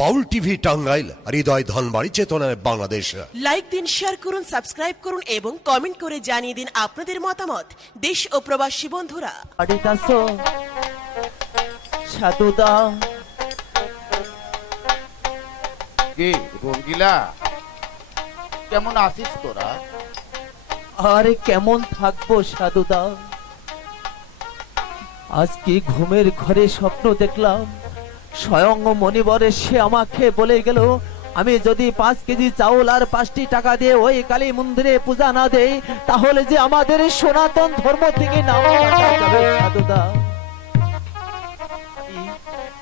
বাউল TV Tangail হৃদয় ধনবাড়ি চেতনায় Bangladesh. Like দিন শেয়ার করুন সাবস্ক্রাইব করুন এবং কমেন্ট করে জানিয়ে দিন আপনাদের মতামত। দেশ ও প্রবাসী বন্ধুরা। আডিদাস সাধুদা। কে রঙ্গিলা? কেমন আছিস তোরা? আরে কেমন থাকব সাধুদা? আজকে ঘুমের ঘরে স্বপ্ন দেখলাম? স্বয়ং মণিবর সে আমাকে বলে গেল, আমি যদি পাঁচ কেজি চাউল আর পাঁচটি টাকা দিয়ে ওই কালী মন্দিরে পূজা না দেই, তাহলে যে আমাদের সনাতন ধর্ম থেকে নাম সাধুদা।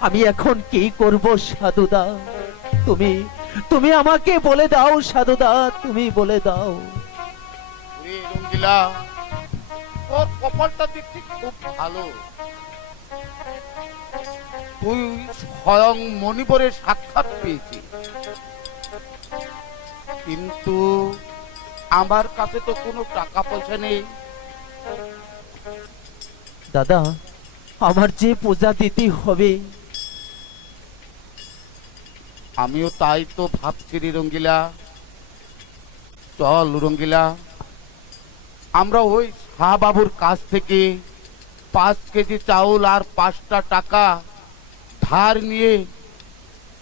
আমি- এখন কি করব সাধুদা? তুমি তুমি আমাকে বলে দাও সাধুদা, তুমি বলে দাও। কপালটা দেখছি খুব ভালো। তুই স্বয়ং মণিপুরের সাক্ষাৎ পেয়েছিস কিন্তু আমার কাছে তো কোনো টাকা পয়সা নেই। দাদা আমার যে পূজা দিতে হবে। আমিও তাই তো ভাবছি রে রঙ্গিলা। চল রঙ্গিলা। আমরা ওই শাহ বাবুর কাছ থেকে পাঁচ কেজি চাউল আর পাঁচটা টাকা ধার নিয়ে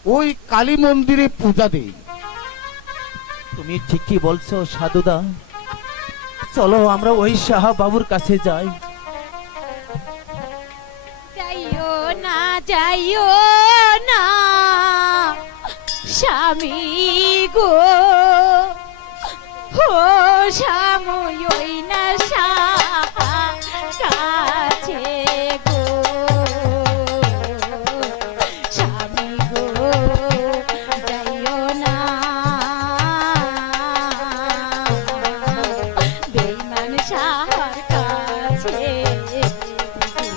ওই কালী মন্দিরে পূজা দেই। তুমি ঠিকই বলছো সাধুদা। চলো আমরা ওই সাহা বাবুর কাছে যাই। যাইও না যাইও না স্বামী গো। ও স্বামী ওই না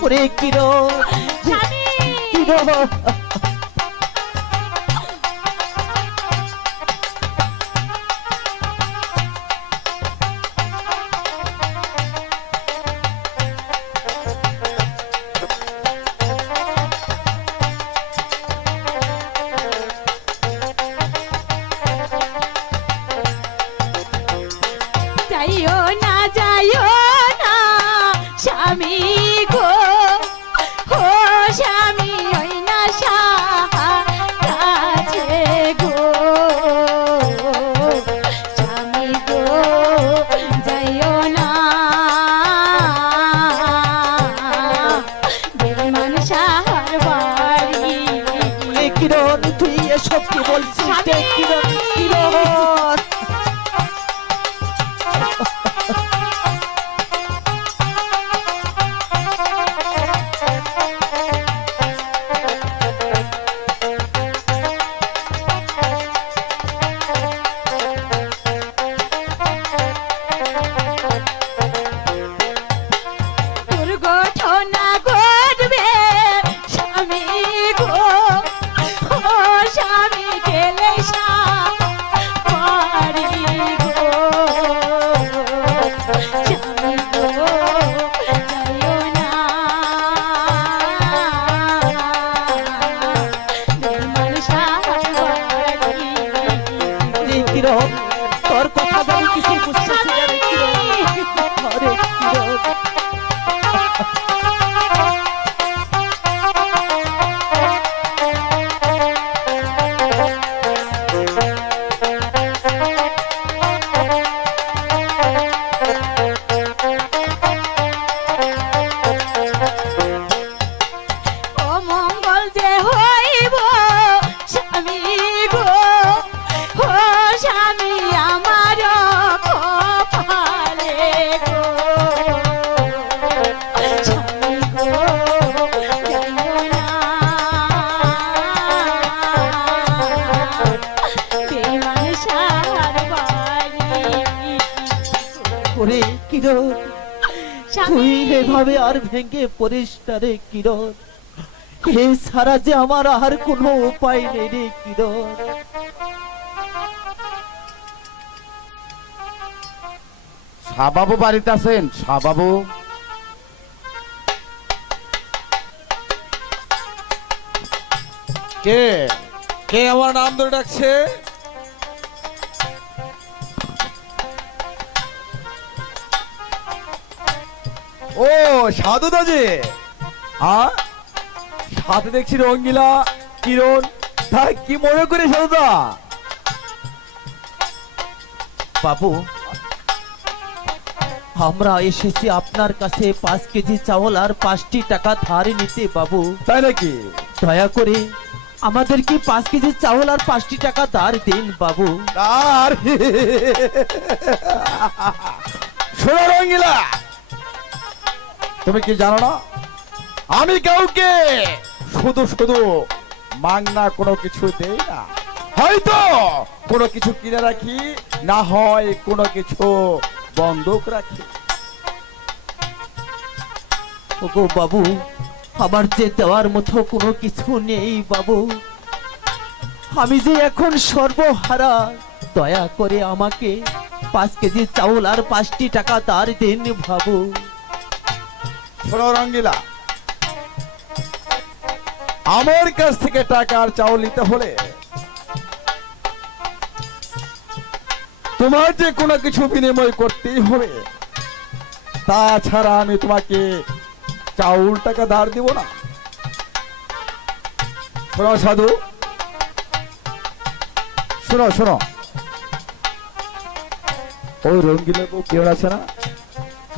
ওরে কিরো? কিরো? তুই এসব এভাবে আর ভেঙে পড়িস না রে কিরণ। এ ছাড়া যে আমার আর কোনো উপায় নেই রে কিরণ। শাহবাবু বাড়িতে আছেন? শাহবাবু? কে? কে আমার নাম ধরে ডাকছে? ও সাধু দাজি হ্যাঁ সাথে দেখছি রঙ্গিলা কিরণ। তা কি মনে করে সাধুদা? বাবু আমরা এসেছি আপনার কাছে পাঁচ কেজি চাউল আর পাঁচটি টাকা ধার নিতে বাবু। তাই নাকি? দয়া করে আমাদের কি পাঁচ কেজি চাউল আর পাঁচটি টাকা ধার দিন বাবু। আর? শোনো রঙ্গিলা! তুমি কি জানো না? আমি কাউকে শুধু শুধু মাংনা কোনো কিছু দেই না। হয়তো কোনো কিছু কিনে রাখি, না হয় কোনো কিছু বন্ধক রাখি। ওগো বাবু, আমার যে দেওয়ার মতো কোনো কিছু নেই বাবু। আমি যে এখন সর্বহারা, দয়া করে আমাকে পাঁচ কেজি চাউল আর পাঁচটি টাকা তার দিন বাবু। রঙ্গিলা আমার কাছ থেকে টাকা আর চাউল নিতে হলে তোমার যে কোনো কিছু বিনিময় করতেই হবে। তাছাড়া আমি তোমাকে চাউল টাকা ধার দিব না। শোনো সাধু। শোনো শোনো। ওই রঙ্গিলা কেউ আছে না?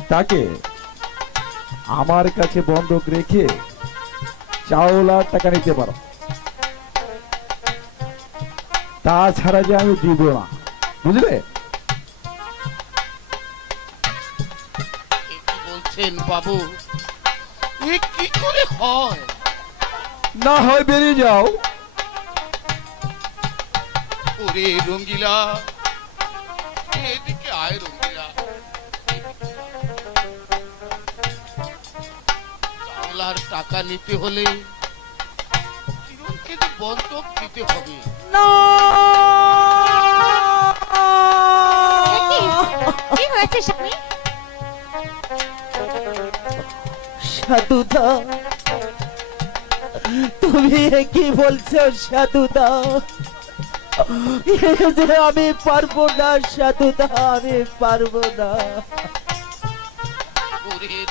তাকে আমার কাছে বন্ধক রেখে চাউল আর টাকা নিতে পারো। তাছাড়া যে আমি দিব না বুঝলে? বলছেন বাবু? এ কি করে হয়? না হয় বেরিয়ে যাও। ওরে রঙ্গিলা টাকা নিতে হলে কিরণকে যে বন্ধক দিতে হবে। কি হয়েছে স্বামী? সাধুদা তুমি এ কি বলছো সাধুদা? আমি পারব না সাধুদা আমি পারব না।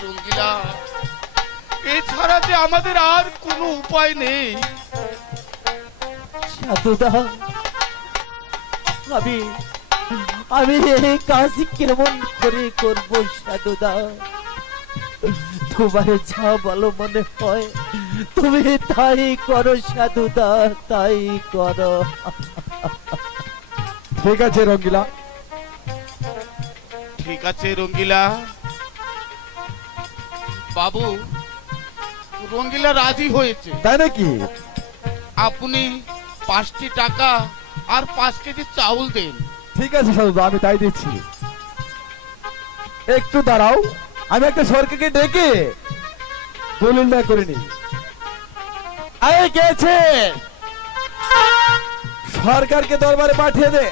রঙ্গিলা এছাড়া যে আমাদের আর কোনো উপায় নেই। সাধুদা আমি আমি এই কাজ কেমন করে করব সাধুদা? তোমার যা ভালো মনে হয় তুমি তাই করো সাধুদা তাই করো। ঠিক আছে রঙ্গিলা। ঠিক আছে রঙ্গিলা। বাবু রঙ্গিলা রাজি হয়েছে। তাই নাকি? আপনি পাঁচটি টাকা আর পাঁচ কেজি চাউল দেন। ঠিক আছে সাধু আমি তাই দিচ্ছি। একটু দাঁড়াও আমি একটা সরকারকে ডেকে দলিলটা করে নি আরে গেছে সরকারকে দরবারে পাঠিয়ে দে।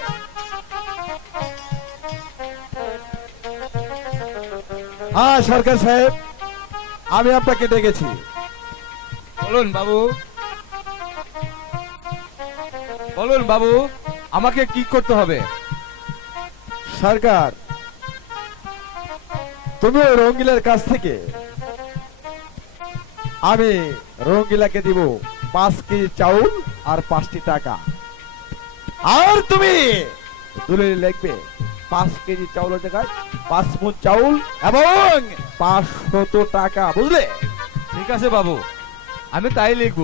হ্যাঁ সরকার সাহেব আমি আপনাকে ডেকেছি। বলুন বাবু। বলুন বাবু আমাকে কি করতে হবে? সরকার তুমি রঙ্গিলার কাছ থেকে। আমি রঙ্গিলাকে দিব পাঁচ কেজি চাউল আর পাঁচটি টাকা। আর তুমি দলিল লিখবে পাঁচ কেজি চাউলের জায়গায় পাঁচ মন চাউল এবং পাঁচশত টাকা বুঝলে? ঠিক আছে বাবু। আমি তাই লিখব।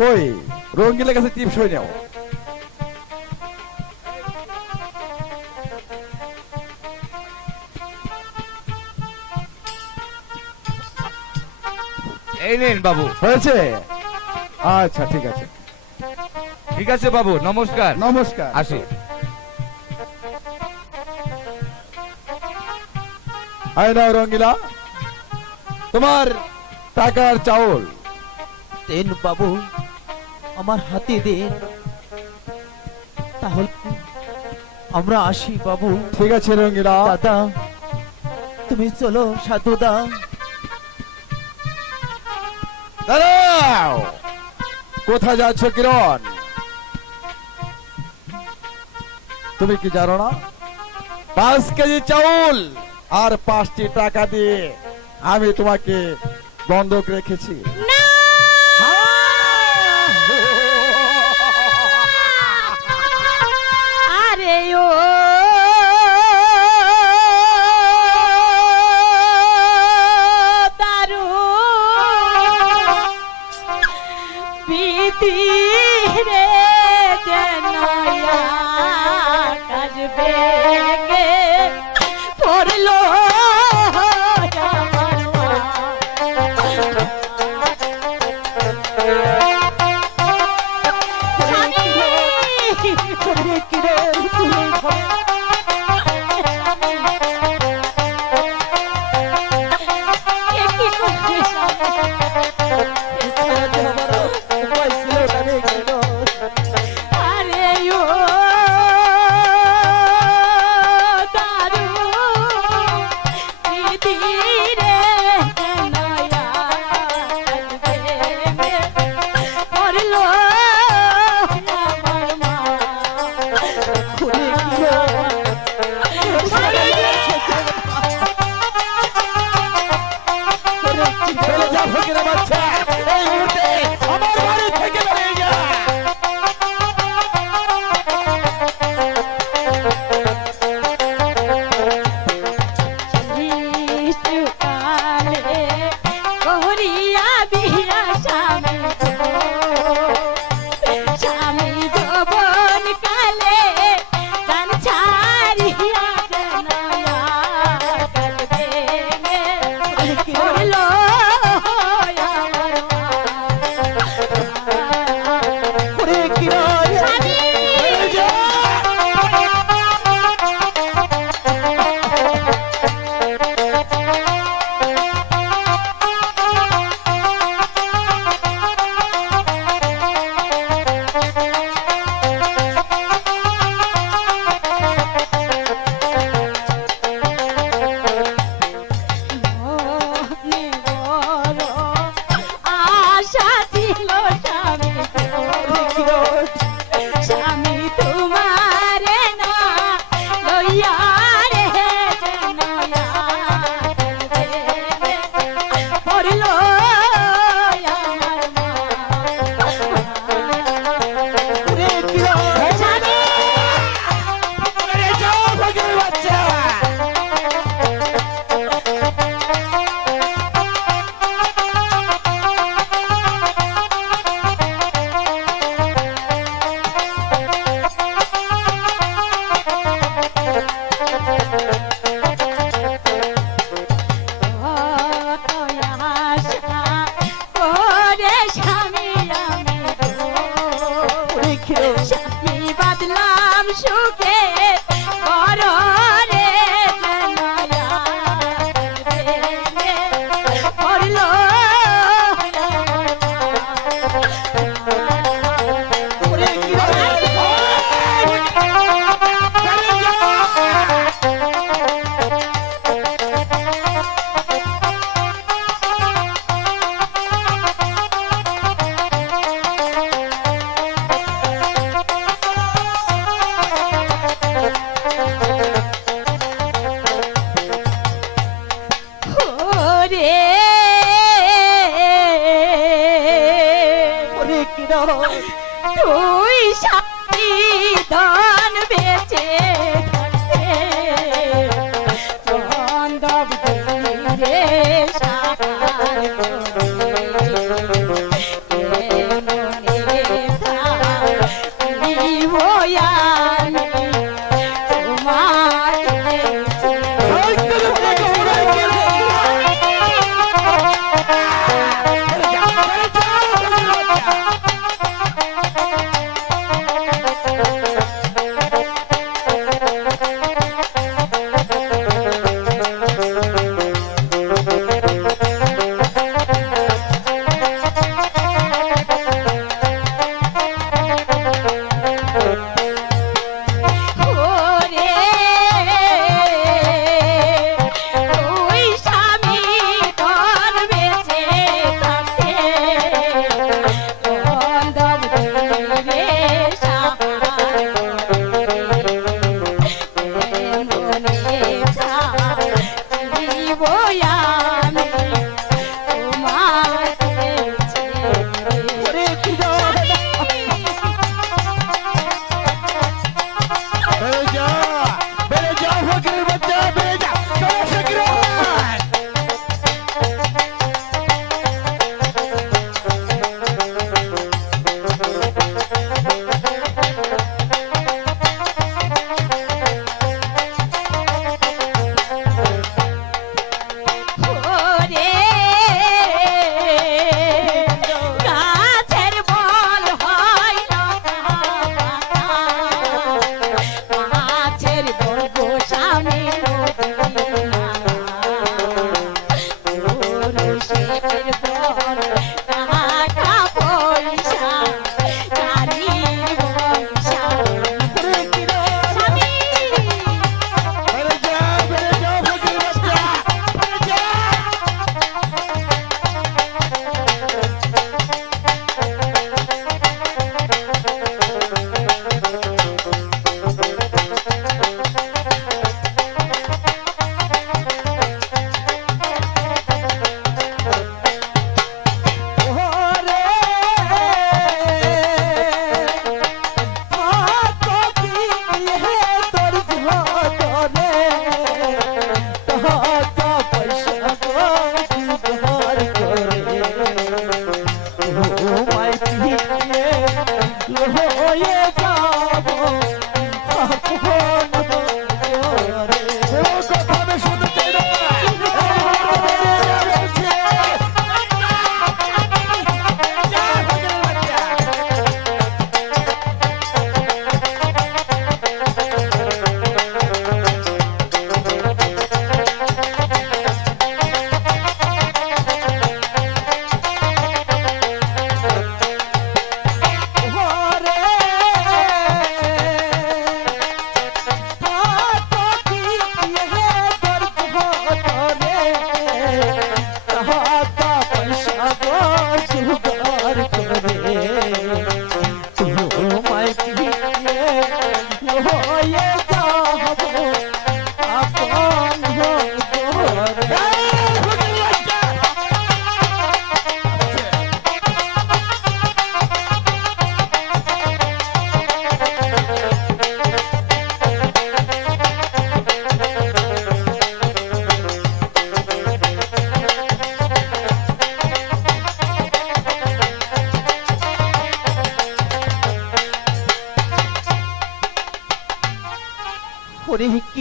কই রঙ্গিলার কাছে টিপস হয়ে যাও এই নিন বাবু। হয়েছে? আচ্ছা ঠিক আছে। ঠিক আছে বাবু নমস্কার। নমস্কার। আসি। আয়না রঙিলা তোমার টাকার চাউল। দেন বাবু আমার হাতে দেন। তাহলে আমরা আসি বাবু। ঠিক আছে রঙিলা দাদা তুমি চলো সাধুদা। দাদা! কোথায় যাচ্ছ কিরণ? তুমি কি জানো না? পাঁচ কেজি চাউল আর পাঁচটি টাকা দিয়ে আমি তোমাকে বন্ধক রেখেছি।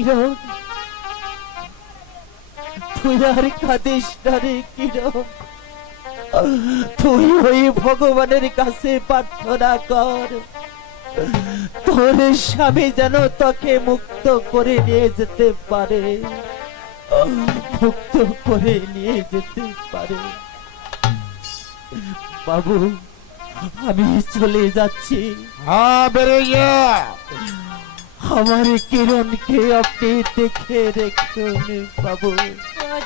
কিরণ? তুই আর তুই ওই ভগবানের কাছে প্রার্থনা কর। তোর স্বামী যেন তোকে মুক্ত করে নিয়ে যেতে পারে। মুক্ত করে নিয়ে যেতে পারে। বাবু, আমি চলে যাচ্ছি। হ্যাঁ আমার কিরণকে আপনি দেখে রেখুন বাবু।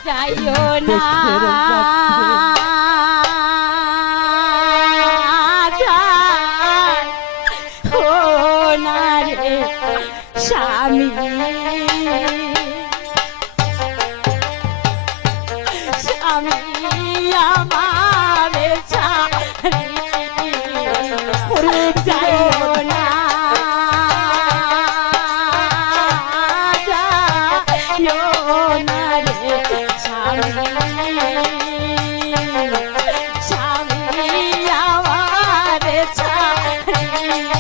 যাইও না। Thank you.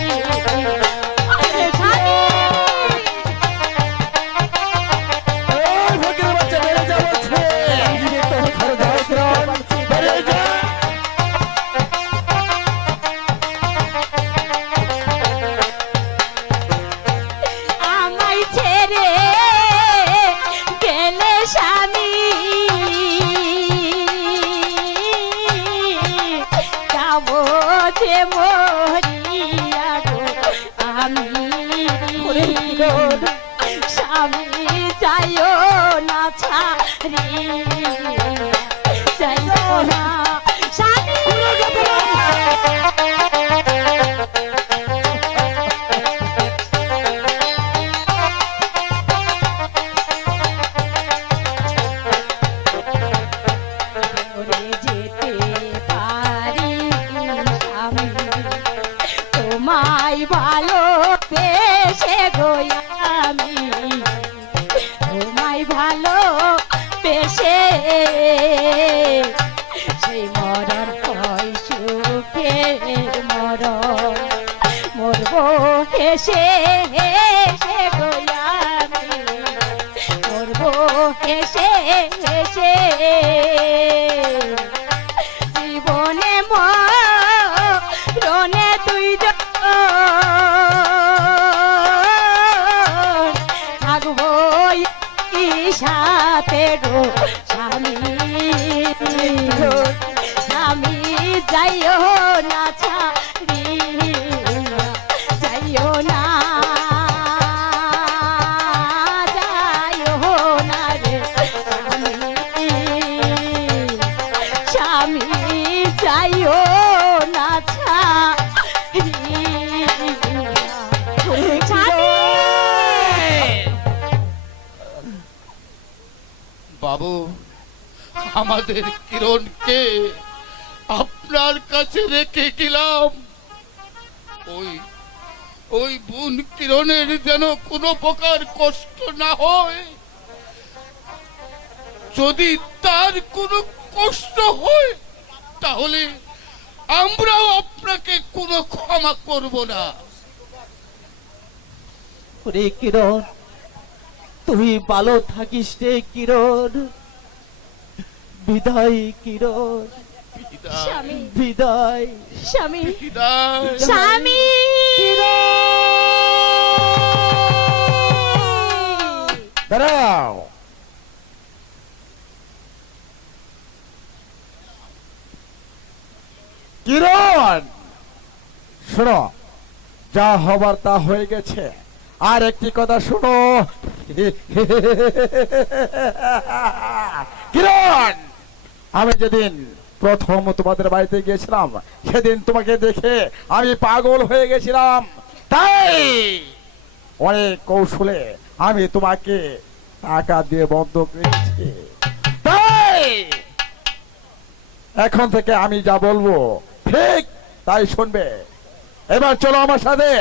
আমাদের কিরণকে আপনার কাছে রেখে গেলাম। ওই ওই বোন কিরণের যেন কোনো প্রকার কষ্ট না হয়। যদি তার কোনো কষ্ট হয়, তাহলে আমরাও আপনাকে কোনো ক্ষমা করব না। কিরণ, তুই ভালো থাকিস রে কিরণ। বিদায় কিরণ। স্বামী। বিদায়। স্বামী। স্বামী। দাঁড়াও। কিরণ শোনো যা হবার তা হয়ে গেছে। আর একটি কথা শোনো। কিরণ আমি যেদিন প্রথম তোমাদের বাড়িতে গিয়েছিলাম, সেদিন তোমাকে দেখে আমি পাগল হয়ে গেছিলাম। তাই অনেক কৌশলে আমি তোমাকে টাকা দিয়ে বন্ধ করেছি। তাই এখন থেকে আমি যা বলব ঠিক তাই শুনবে। এবার চলো আমার সাথে